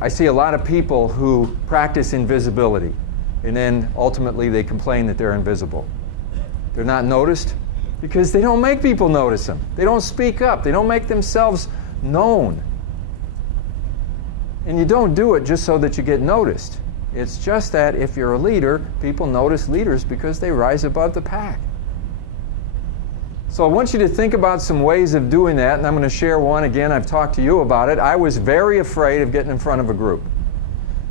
I see a lot of people who practice invisibility, and then ultimately they complain that they're invisible. They're not noticed because they don't make people notice them. They don't speak up. They don't make themselves known. And you don't do it just so that you get noticed. It's just that if you're a leader, people notice leaders because they rise above the pack. So I want you to think about some ways of doing that, and I'm going to share one. Again, I've talked to you about it. I was very afraid of getting in front of a group.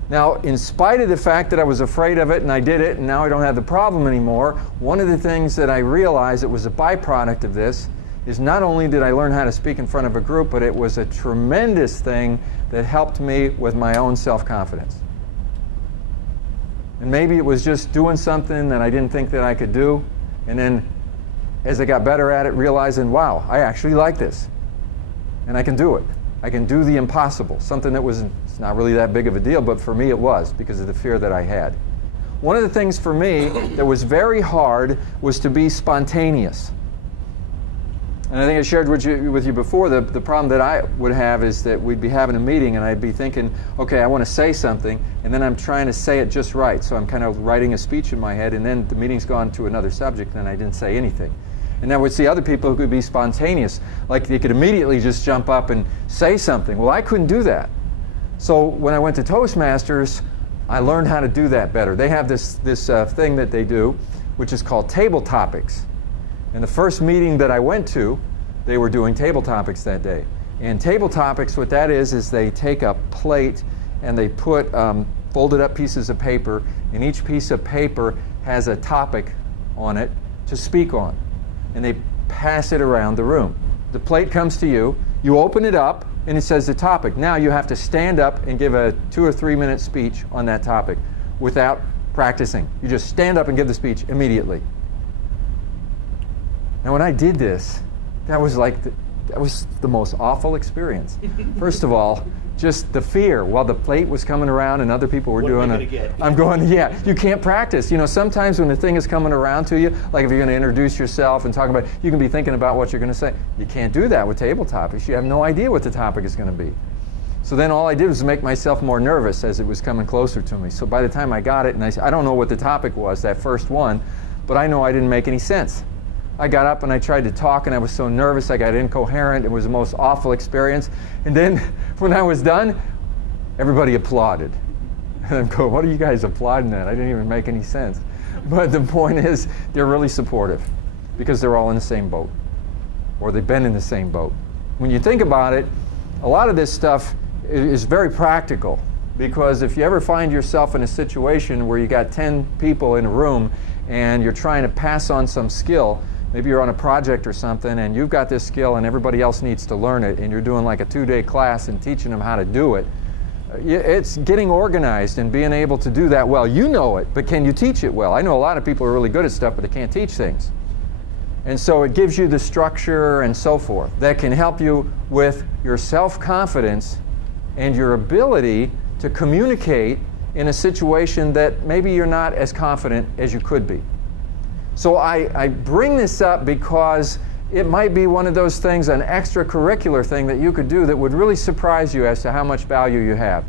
Now, in spite of the fact that I was afraid of it and I did it and now I don't have the problem anymore, one of the things that I realized that was a byproduct of this is not only did I learn how to speak in front of a group, but it was a tremendous thing that helped me with my own self-confidence. And maybe it was just doing something that I didn't think that I could do, and then as I got better at it, realizing, wow, I actually like this. And I can do it. I can do the impossible, something that was it's not really that big of a deal, but for me it was because of the fear that I had. One of the things for me that was very hard was to be spontaneous. And I think I shared with you before, the problem that I would have is that we'd be having a meeting and I'd be thinking, okay, I want to say something, and then I'm trying to say it just right. So I'm kind of writing a speech in my head, and then the meeting's gone to another subject and I didn't say anything. And I would see other people who could be spontaneous, like they could immediately just jump up and say something. Well, I couldn't do that. So when I went to Toastmasters, I learned how to do that better. They have this thing that they do, which is called table topics. And the first meeting that I went to, they were doing table topics that day. And table topics, what that is they take a plate and they put folded up pieces of paper, and each piece of paper has a topic on it to speak on. And they pass it around the room. The plate comes to you, you open it up, and it says the topic. Now you have to stand up and give a 2 or 3 minute speech on that topic without practicing. You just stand up and give the speech immediately. Now when I did this, that was the most awful experience. First of all, just the fear while the plate was coming around and other people were doing it. I'm going, yeah, you can't practice. You know, sometimes when the thing is coming around to you, like if you're going to introduce yourself and talk about, you can be thinking about what you're going to say. You can't do that with table topics. You have no idea what the topic is going to be. So then all I did was make myself more nervous as it was coming closer to me. So by the time I got it, and I don't know what the topic was, that first one, but I know I didn't make any sense. I got up and I tried to talk and I was so nervous, I got incoherent. It was the most awful experience. And then when I was done, everybody applauded. And I'm going, what are you guys applauding at? I didn't even make any sense. But the point is, they're really supportive because they're all in the same boat, or they've been in the same boat. When you think about it, a lot of this stuff is very practical, because if you ever find yourself in a situation where you got 10 people in a room and you're trying to pass on some skill, maybe you're on a project or something and you've got this skill and everybody else needs to learn it, and you're doing like a 2-day class and teaching them how to do it. It's getting organized and being able to do that well. You know it, but can you teach it well? I know a lot of people are really good at stuff, but they can't teach things. And so it gives you the structure and so forth that can help you with your self-confidence and your ability to communicate in a situation that maybe you're not as confident as you could be. So I bring this up because it might be one of those things, an extracurricular thing that you could do that would really surprise you as to how much value you have.